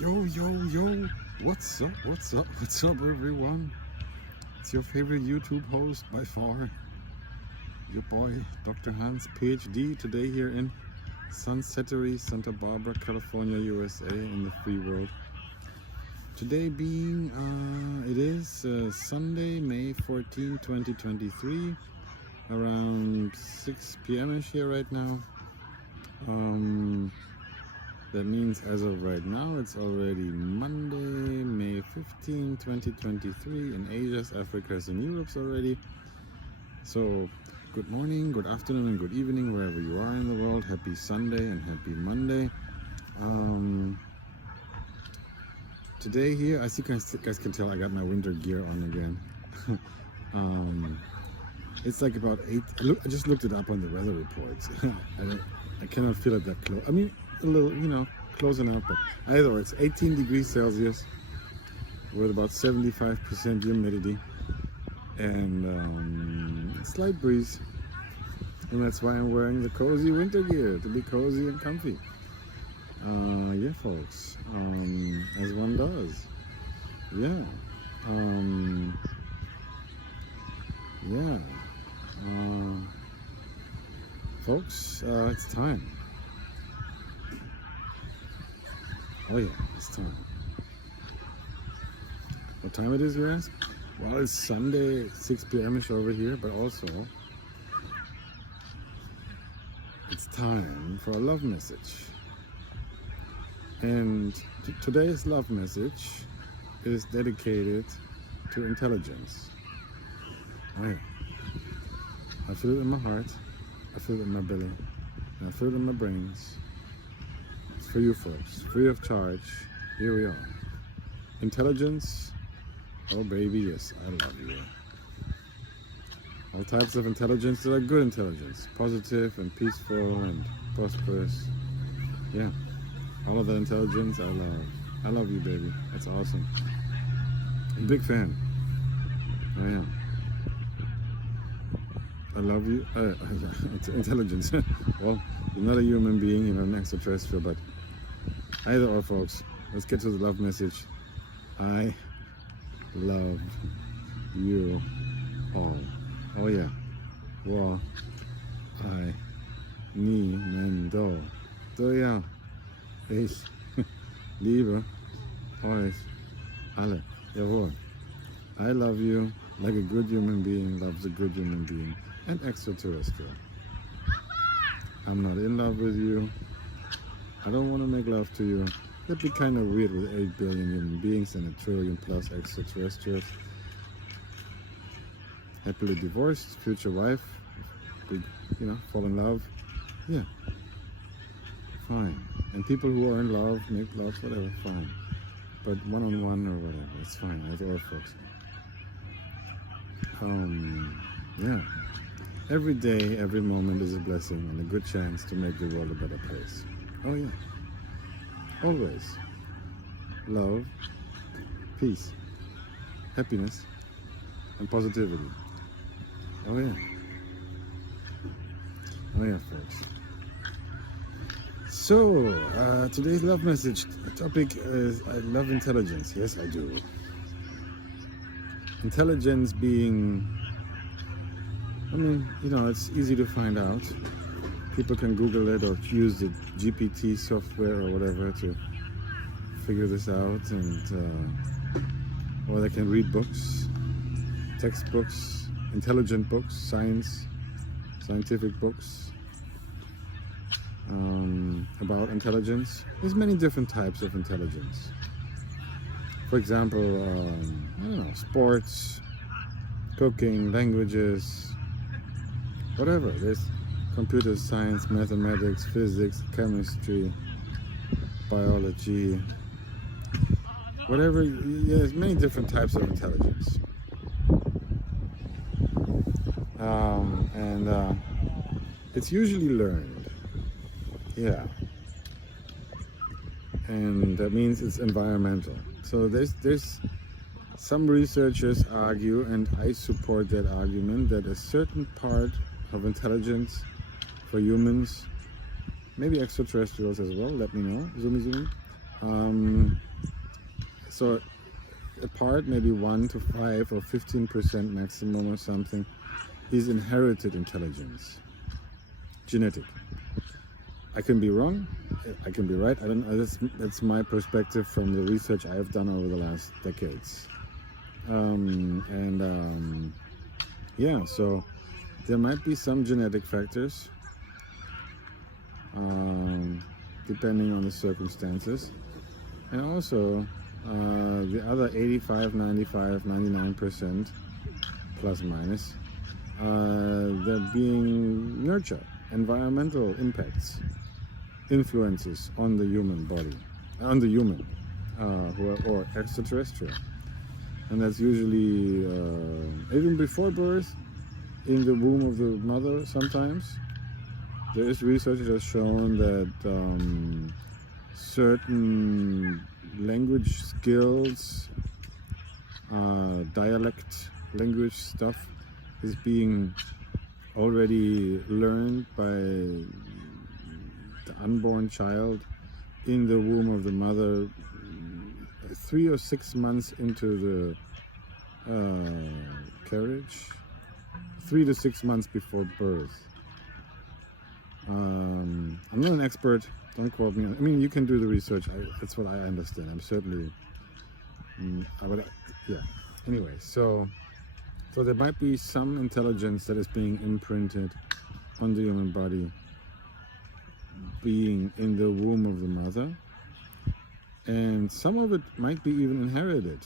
Yo, yo, yo, what's up, everyone? It's your favorite YouTube host by far, your boy, Dr. Hans, PhD, today here in Sunsettery, Santa Barbara, California, USA, in the free world. Today being, it is Sunday, May 14, 2023, around 6 p.m.ish here right now. That means as of right now, it's already Monday, May 15, 2023 in Asia's, Africa's, and Europe's already. So, good morning, good afternoon, and good evening, wherever you are in the world. Happy Sunday and happy Monday. Today here, as you guys can tell, I got my winter gear on again. It's like about 8, I just looked it up on the weather reports. I cannot feel it that close. I mean, a little, close enough, but either it's 18 degrees Celsius with about 75% humidity and a slight breeze. And that's why I'm wearing the cozy winter gear, to be cozy and comfy. Yeah, folks, as one does. Yeah. Folks, it's time. Oh yeah, it's time. What time it is, you ask? Well, it's Sunday, 6 p.m.ish over here, but also it's time for a love message. And today's love message is dedicated to intelligence. Oh yeah. I feel it in my heart, I feel it in my belly, and I feel it in my brains. It's for you folks, free of charge. Here we are. Intelligence, oh baby, yes, I love you. All types of intelligence that are good intelligence, positive and peaceful and prosperous. Yeah, all of that intelligence I love. I love you, baby. That's awesome. I'm a big fan. I am. I love you. Intelligence. Well, you're not a human being, you're an extraterrestrial, but either or, folks. Let's get to the love message. I love you all. Oh yeah.我爱你们都要 ich liebe euch alle. Jawohl. I love you like a good human being loves a good human being. And extraterrestrial. I'm not in love with you. I don't want to make love to you. That'd be kind of weird with 8 billion human beings and a trillion plus extraterrestrials. Happily divorced, future wife, fall in love. Yeah, fine. And people who are in love, make love, whatever, fine. But one-on-one or whatever, it's fine. That's all, folks. Yeah. Every day, every moment is a blessing and a good chance to make the world a better place. Oh yeah. Always. Love, peace, happiness, and positivity. Oh yeah. Oh yeah, folks. So, today's love message topic is I love intelligence. Yes, I do. Intelligence being, it's easy to find out. People can Google it or use the GPT software or whatever to figure this out, and or they can read books, textbooks, intelligent books, scientific books about intelligence. There's many different types of intelligence. For example, sports, cooking, languages, whatever. There's computer science, mathematics, physics, chemistry, biology, whatever. Yeah, there's many different types of intelligence. And it's usually learned. Yeah. And that means it's environmental. So there's some researchers argue, and I support that argument, that a certain part of intelligence for humans, maybe extraterrestrials as well, let me know, zoom, so a part, maybe 1 to 5 or 15% maximum or something, is inherited intelligence, genetic. I can be wrong, I can be right. I don't know. That's my perspective from the research I have done over the last decades. Yeah, so there might be some genetic factors, depending on the circumstances, and also the other 85, 95, 99% plus minus, they're being nurtured, environmental impacts, influences on the human body, on the human, or extraterrestrial. And that's usually even before birth, in the womb of the mother sometimes. There is research that has shown that certain language skills, dialect language stuff is being already learned by the unborn child in the womb of the mother 3 or 6 months into the carriage, 3 to 6 months before birth. I'm not an expert, don't quote me. I mean, you can do the research. That's what I understand. I'm certainly, yeah. Anyway, so there might be some intelligence that is being imprinted on the human body, being in the womb of the mother, and some of it might be even inherited.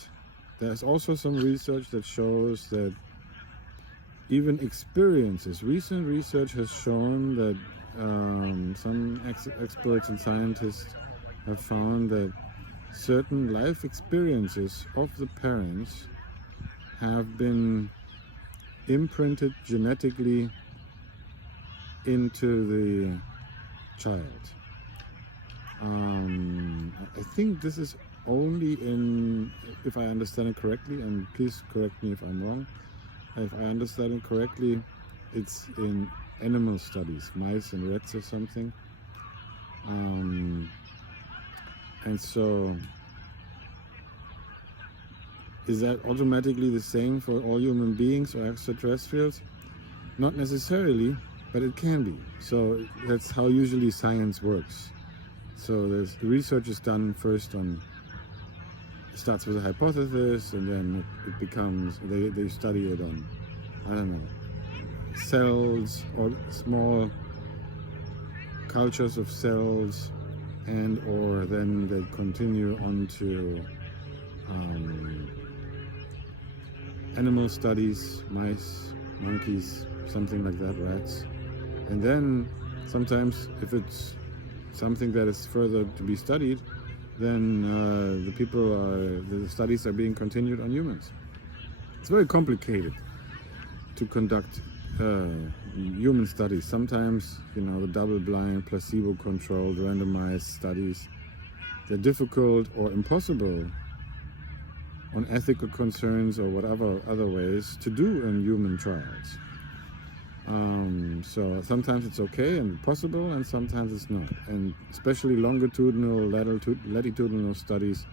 There's also some research that shows that even experiences, recent research has shown that some experts and scientists have found that certain life experiences of the parents have been imprinted genetically into the child. I think this is only in, if I understand it correctly, and please correct me if I'm wrong, if I understand it correctly, it's in animal studies, mice and rats or something. And so, is that automatically the same for all human beings or extraterrestrials? Not necessarily, but it can be. So that's how usually science works. So the research is done first on, it starts with a hypothesis, and then it becomes, they study it on, I don't know, cells or small cultures of cells, and or then they continue on to animal studies, mice, monkeys, something like that, rats. And then sometimes if it's something that is further to be studied, then the studies are being continued on humans. It's very complicated to conduct human studies. Sometimes, the double-blind, placebo-controlled, randomized studies, they're difficult or impossible on ethical concerns or whatever other ways to do in human trials. So sometimes it's okay and possible, and sometimes it's not. And especially longitudinal, latitudinal studies,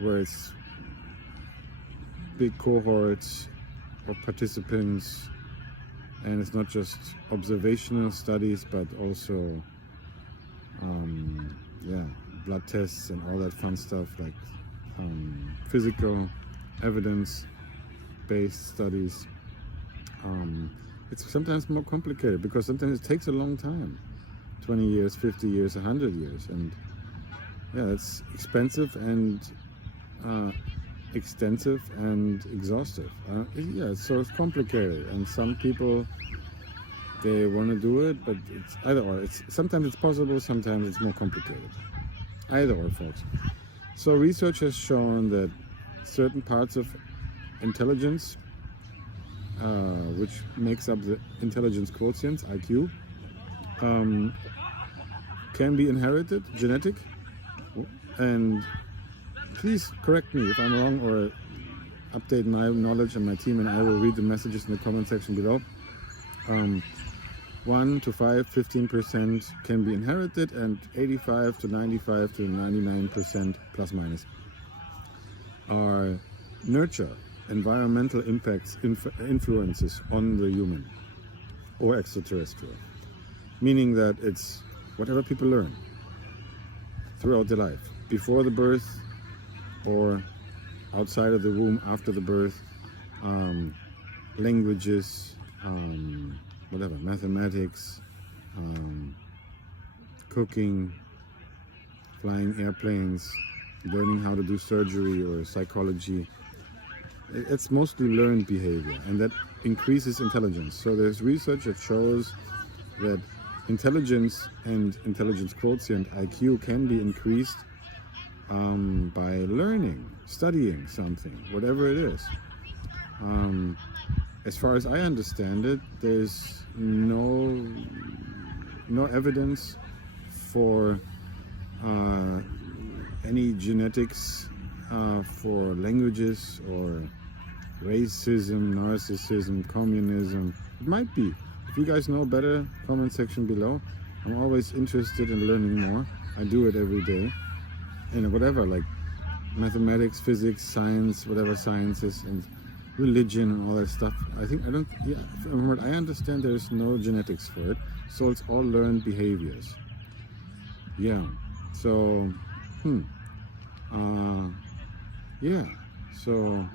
where it's big cohorts of participants, and it's not just observational studies, but also blood tests and all that fun stuff, like physical evidence-based studies. It's sometimes more complicated because sometimes it takes a long time, 20 years, 50 years, 100 years, and it's expensive and extensive and exhaustive. So it's complicated, and some people, they want to do it, but it's either or. Sometimes it's possible, sometimes it's more complicated. Either or, folks. So research has shown that certain parts of intelligence, which makes up the intelligence quotient, IQ, can be inherited, genetic. And please correct me if I'm wrong, or update my knowledge, and my team and I will read the messages in the comment section below. 1 to 5, 15% can be inherited, and 85 to 95 to 99% plus minus are nurture environmental impacts, influences on the human or extraterrestrial. Meaning that it's whatever people learn throughout their life, before the birth or outside of the womb, after the birth, languages, whatever, mathematics, cooking, flying airplanes, learning how to do surgery or psychology. It's mostly learned behavior, and that increases intelligence. So there's research that shows that intelligence and intelligence quotient, IQ, can be increased by learning, studying something, whatever it is. As far as I understand it, there's no evidence for any genetics for languages or racism, narcissism, communism. It might be. If you guys know better, comment section below. I'm always interested in learning more. I do it every day. And whatever, like mathematics, physics, science, whatever sciences, and religion and all that stuff. From what I understand, there's no genetics for it. So it's all learned behaviors. Yeah. So, yeah. So,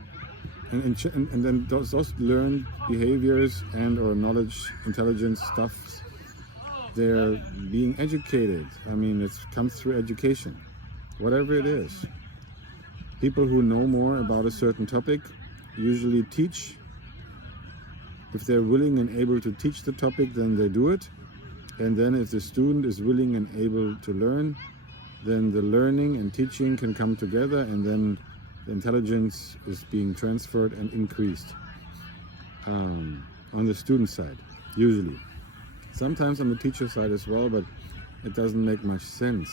and then those learned behaviors and or knowledge, intelligence stuff, they're being educated. I mean, it comes through education, whatever it is. People who know more about a certain topic usually teach. If they're willing and able to teach the topic, then they do it. And then if the student is willing and able to learn, then the learning and teaching can come together, and then the intelligence is being transferred and increased on the student side, usually. Sometimes on the teacher side as well, but it doesn't make much sense.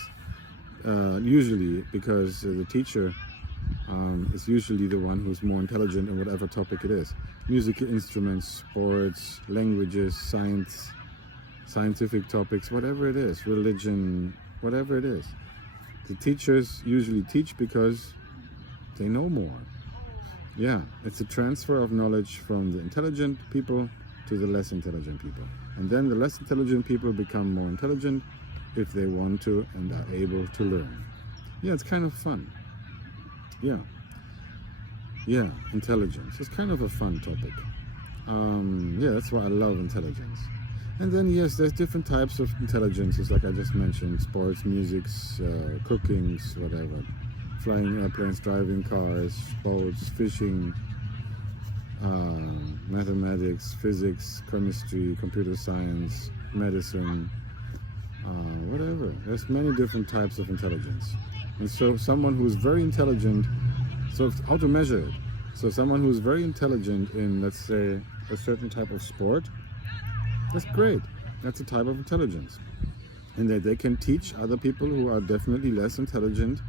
Usually, because the teacher is usually the one who's more intelligent in whatever topic it is. Musical instruments, sports, languages, science, scientific topics, whatever it is, religion, whatever it is. The teachers usually teach because they know more. Yeah, it's a transfer of knowledge from the intelligent people to the less intelligent people. And then the less intelligent people become more intelligent if they want to and are able to learn. Yeah, it's kind of fun. Yeah. Yeah, intelligence. It's kind of a fun topic. Yeah, that's why I love intelligence. And then, yes, there's different types of intelligences, like I just mentioned, sports, musics, cookings, whatever. Flying airplanes, driving cars, boats, fishing, mathematics, physics, chemistry, computer science, medicine, whatever. There's many different types of intelligence. And so someone who's very intelligent, so how to measure it? So someone who's very intelligent in, let's say, a certain type of sport, that's great. That's a type of intelligence. And that they can teach other people who are definitely less intelligent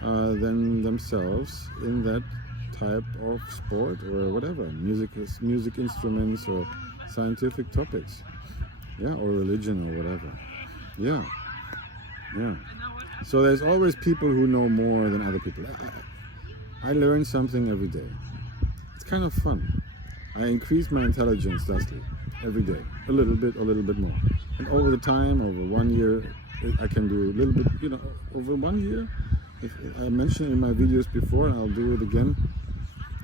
than themselves in that type of sport or whatever, music instruments or scientific topics, yeah, or religion or whatever. Yeah, yeah. So there's always people who know more than other people. I learn something every day. It's kind of fun. I increase my intelligence thusly every day, a little bit more. And over the time, over 1 year, I can do a little bit, over 1 year. If I mentioned in my videos before, and I'll do it again,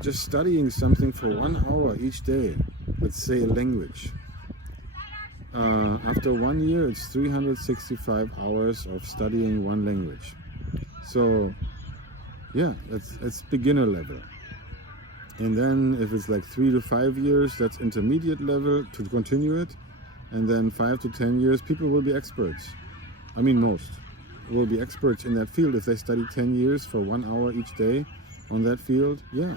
just studying something for 1 hour each day, let's say a language. After 1 year, it's 365 hours of studying one language. So, yeah, that's beginner level. And then if it's like 3 to 5 years, that's intermediate level to continue it. And then 5 to 10 years, people will be experts. I mean, most will be experts in that field if they study 10 years for 1 hour each day on that field. Yeah,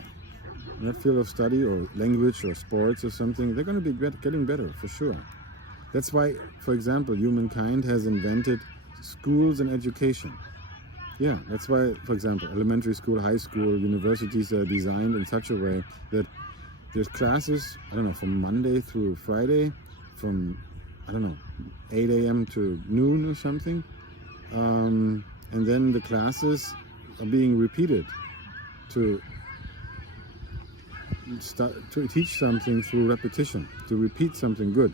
in that field of study or language or sports or something, they're going to be getting better for sure. That's why, for example, humankind has invented schools and education. Yeah, that's why, for example, elementary school, high school, universities are designed in such a way that there's classes, I don't know, from Monday through Friday, from, 8 a.m. to noon or something. And then the classes are being repeated to teach something through repetition, to repeat something good.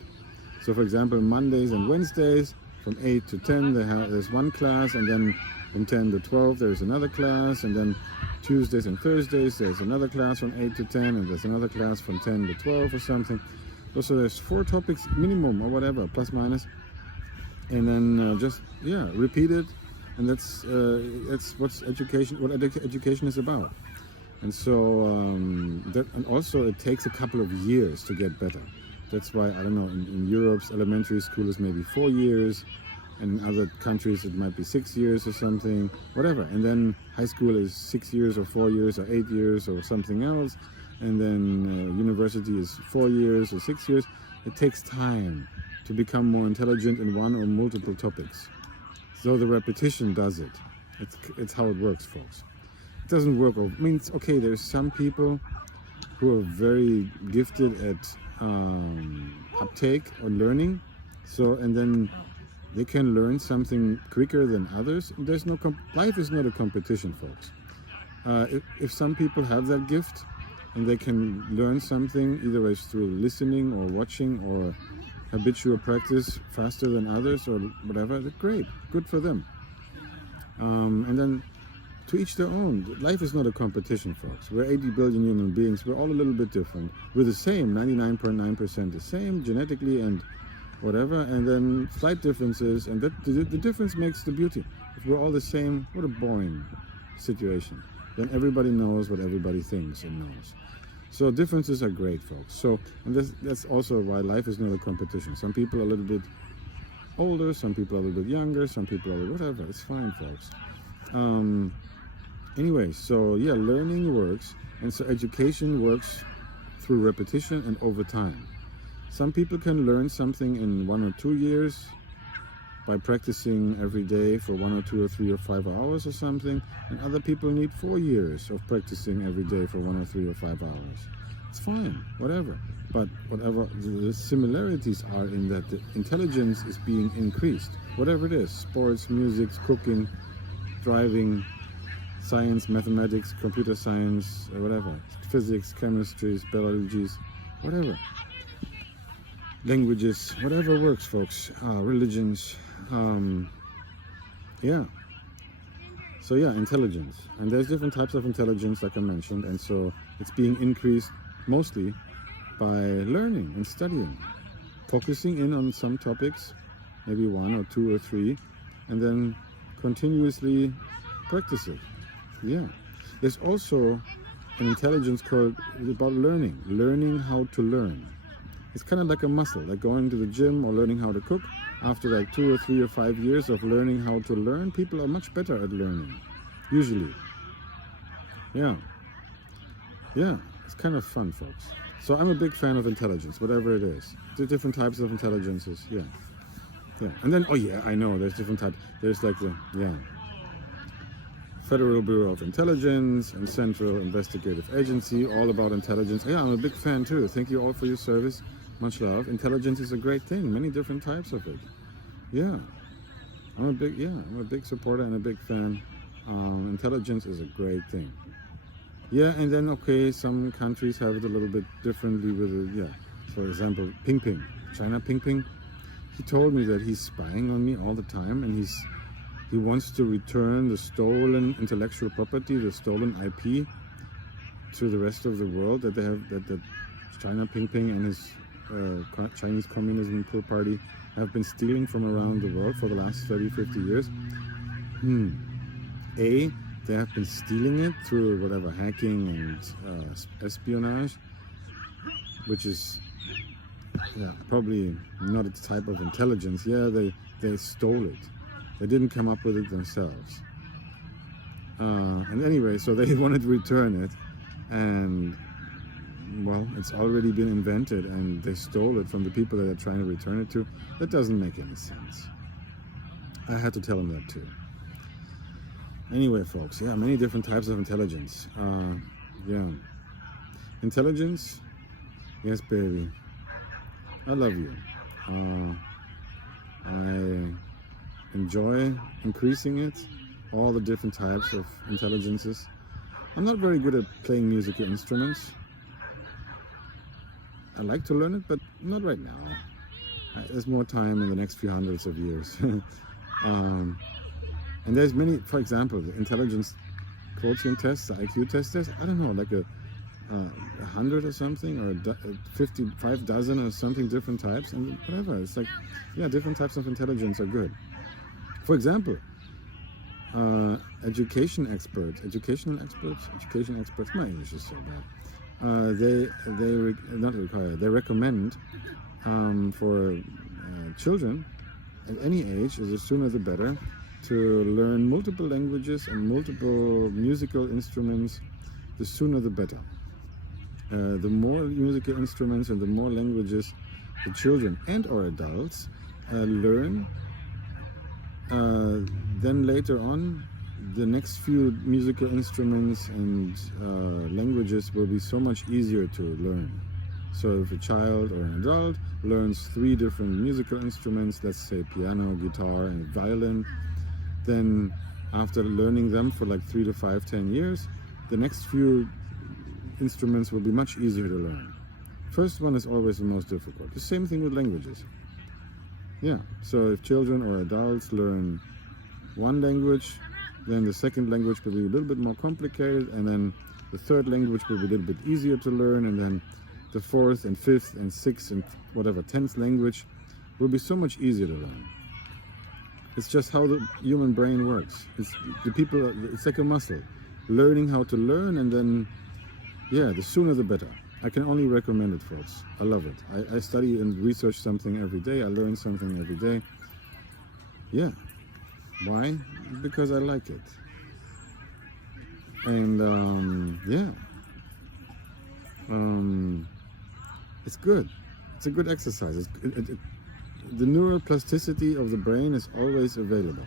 So for example, Mondays and Wednesdays from 8 to 10 there's one class, and then from 10 to 12 there's another class, and then Tuesdays and Thursdays there's another class from 8 to 10, and there's another class from 10 to 12 or something. So there's 4 topics minimum, or whatever, plus minus, and then just repeat it, and that's what education is about. And so and also it takes a couple of years to get better. That's why, I don't know, in Europe's elementary school is maybe 4 years, and in other countries it might be 6 years or something, whatever. And then high school is 6 years or 4 years or 8 years or something else. And then university is 4 years or 6 years. It takes time to become more intelligent in one or multiple topics. So the repetition does it. It's how it works, folks. It doesn't work. I mean, it's okay, there's some people who are very gifted at uptake or learning. So, and then they can learn something quicker than others. There's no life is not a competition, folks. If some people have that gift and they can learn something either through listening or watching or habitual practice faster than others or whatever, that's great, good for them. And then to each their own. Life is not a competition, folks. We're 80 billion human beings. We're all a little bit different. We're the same, 99.9% the same genetically and whatever, and then slight differences, and the difference makes the beauty. If we're all the same, what a boring situation. Then everybody knows what everybody thinks and knows. So differences are great, folks. So, and that's also why life is not a competition. Some people are a little bit older, some people are a little bit younger, some people are whatever. It's fine, folks. Anyway, so yeah, learning works, and so education works through repetition and over time. Some people can learn something in 1 or 2 years by practicing every day for 1 or 2 or 3 or 5 hours or something, and other people need 4 years of practicing every day for 1 or 3 or 5 hours. It's fine, whatever. But whatever the similarities are in that the intelligence is being increased, whatever it is, sports, music, cooking, driving, science, mathematics, computer science, whatever, physics, chemistry, biology, whatever. Languages, whatever works, folks. Religions, yeah. So yeah, intelligence. And there's different types of intelligence, like I mentioned, and so it's being increased mostly by learning and studying, focusing in on some topics, maybe 1 or 2 or 3, and then continuously practice it. Yeah. There's also an intelligence called about learning how to learn. It's kind of like a muscle, like going to the gym or learning how to cook. After like 2 or 3 or 5 years of learning how to learn, people are much better at learning, usually. Yeah. Yeah, it's kind of fun, folks. So I'm a big fan of intelligence, whatever it is. The different types of intelligences, yeah. Yeah, and then, oh yeah, I know, there's different types. There's like the, Federal Bureau of Intelligence and Central Investigative Agency, all about intelligence. Yeah, I'm a big fan too. Thank you all for your service. Much love. Intelligence is a great thing. Many different types of it. Yeah. I'm a big supporter and a big fan. Intelligence is a great thing. Yeah, and then, okay, some countries have it a little bit differently with it, For example, Ping Ping, China Ping Ping. He told me that he's spying on me all the time, and he wants to return the stolen intellectual property, the stolen IP, to the rest of the world that they have, that China Ping Ping and his Chinese Communism Poor Party have been stealing from around the world for the last 30, 50 years. They have been stealing it through whatever hacking and espionage, which is probably not its type of intelligence. Yeah, they stole it. They didn't come up with it themselves. And anyway, so they wanted to return it, and well, it's already been invented, and they stole it from the people that they're trying to return it to. That doesn't make any sense. I had to tell them that too. Anyway, folks, yeah, many different types of intelligence. Intelligence, yes, baby. I love you. I enjoy increasing it, all the different types of intelligences. I'm not very good at playing musical instruments. I like to learn it, but not right now. There's more time in the next few hundreds of years. And there's many, for example, the intelligence quotient tests, the IQ test, there's, I don't know, like a 100 or something, or 55 dozen or something, different types, and whatever. It's like, yeah, different types of intelligence are good. For example, educational experts, my English is so bad. They recommend for children at any age, the sooner the better, to learn multiple languages and multiple musical instruments, the sooner the better. The more musical instruments and the more languages the children and or adults learn, then later on the next few musical instruments and languages will be so much easier to learn. So if a child or an adult learns 3 different musical instruments, let's say piano, guitar and violin, then after learning them for like 3 to 5, 10 years, the next few instruments will be much easier to learn. First one is always the most difficult. The same thing with languages. Yeah, so if children or adults learn one language, then the second language will be a little bit more complicated, and then the third language will be a little bit easier to learn, and then the 4th and 5th and 6th and whatever 10th language will be so much easier to learn. It's just how the human brain works. It's like a muscle. Learning how to learn, and then, yeah, the sooner the better. I can only recommend it, folks. I love it. I study and research something every day. I learn something every day. Yeah. Why? Because I like it. And, yeah. It's good. It's a good exercise. The neuroplasticity of the brain is always available,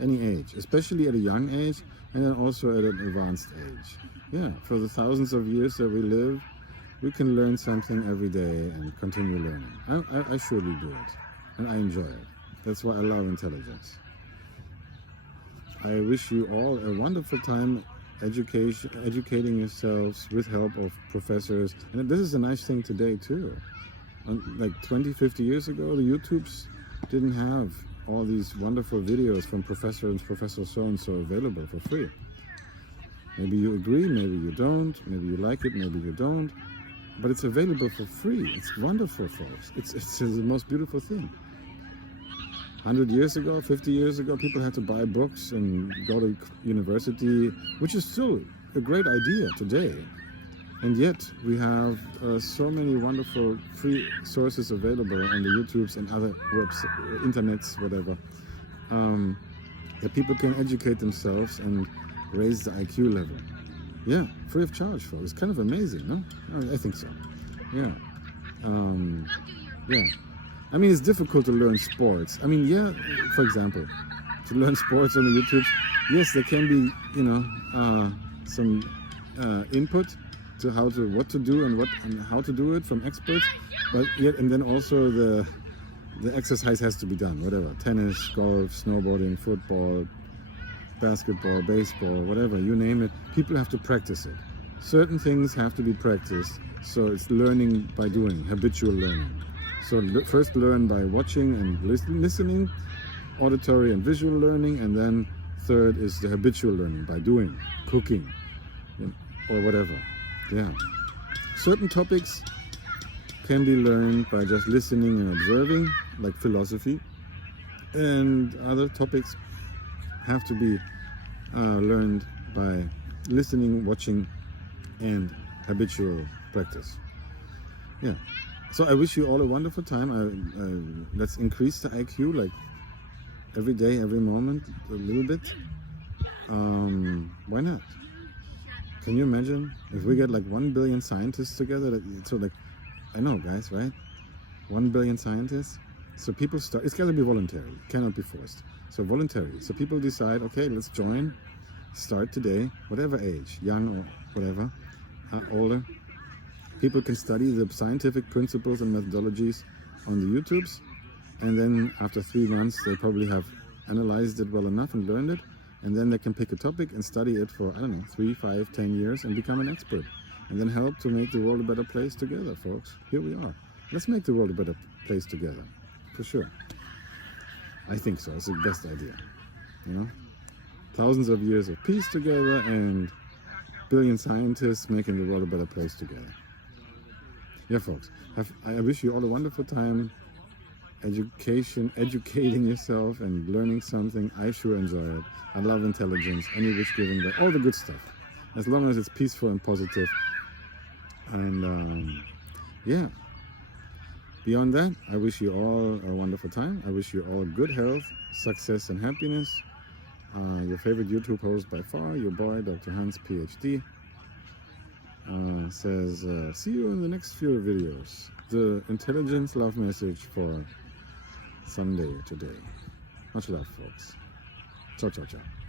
any age, especially at a young age, and then also at an advanced age. Yeah, for the thousands of years that we live, we can learn something every day and continue learning. I surely do it, and I enjoy it. That's why I love intelligence. I wish you all a wonderful time educating yourselves with help of professors. And this is a nice thing today too. Like 20, 50 years ago, the YouTubes didn't have all these wonderful videos from Professor and Professor so-and-so available for free. Maybe you agree, maybe you don't, maybe you like it, maybe you don't. But it's available for free. It's wonderful, folks. It's the most beautiful thing. 100 years ago, 50 years ago, people had to buy books and go to university, which is still a great idea today. And yet we have so many wonderful free sources available on the YouTubes and other internets, whatever, that people can educate themselves and raise the IQ level. Yeah, free of charge, folks. It's kind of amazing, no? I think so. Yeah. Yeah. I mean, it's difficult to learn sports. I mean, yeah, for example, to learn sports on the YouTubes, yes, there can be, some input to what to do and how to do it from experts, but yet, and then also the exercise has to be done, whatever, tennis, golf, snowboarding, football, basketball, baseball, whatever, you name it, people have to practice it. Certain things have to be practiced, so it's learning by doing, habitual learning. So first learn by watching and listening, auditory and visual learning, and then third is the habitual learning by doing, cooking, or whatever. Yeah. Certain topics can be learned by just listening and observing, like philosophy, and other topics have to be learned by listening, watching, and habitual practice. Yeah. So I wish you all a wonderful time. Let's increase the IQ, like every day, every moment, a little bit. Why not? Can you imagine if we get like 1 billion scientists together? So like, I know, guys, right? 1 billion scientists. So people start. It's got to be voluntary. It cannot be forced. So voluntary. So people decide, okay, let's join. Start today, whatever age, young or whatever, older. People can study the scientific principles and methodologies on the YouTubes, and then after 3 months they probably have analyzed it well enough and learned it, And then they can pick a topic and study it for, I don't know, 3, 5, 10 years and become an expert. And then help to make the world a better place together, folks. Here we are. Let's make the world a better place together, for sure. I think so. It's the best idea. You know? Thousands of years of peace together and billion scientists making the world a better place together. Yeah, folks. I wish you all a wonderful time. Educating yourself and learning something. I sure enjoy it. I love intelligence, any which given way, all the good stuff. As long as it's peaceful and positive. And yeah. Beyond that, I wish you all a wonderful time. I wish you all good health, success, and happiness. Your favorite YouTube host by far, your boy, Dr. Hans, PhD, says, see you in the next few videos. The intelligence love message for Sunday today. Much love, folks. Ciao, ciao, ciao.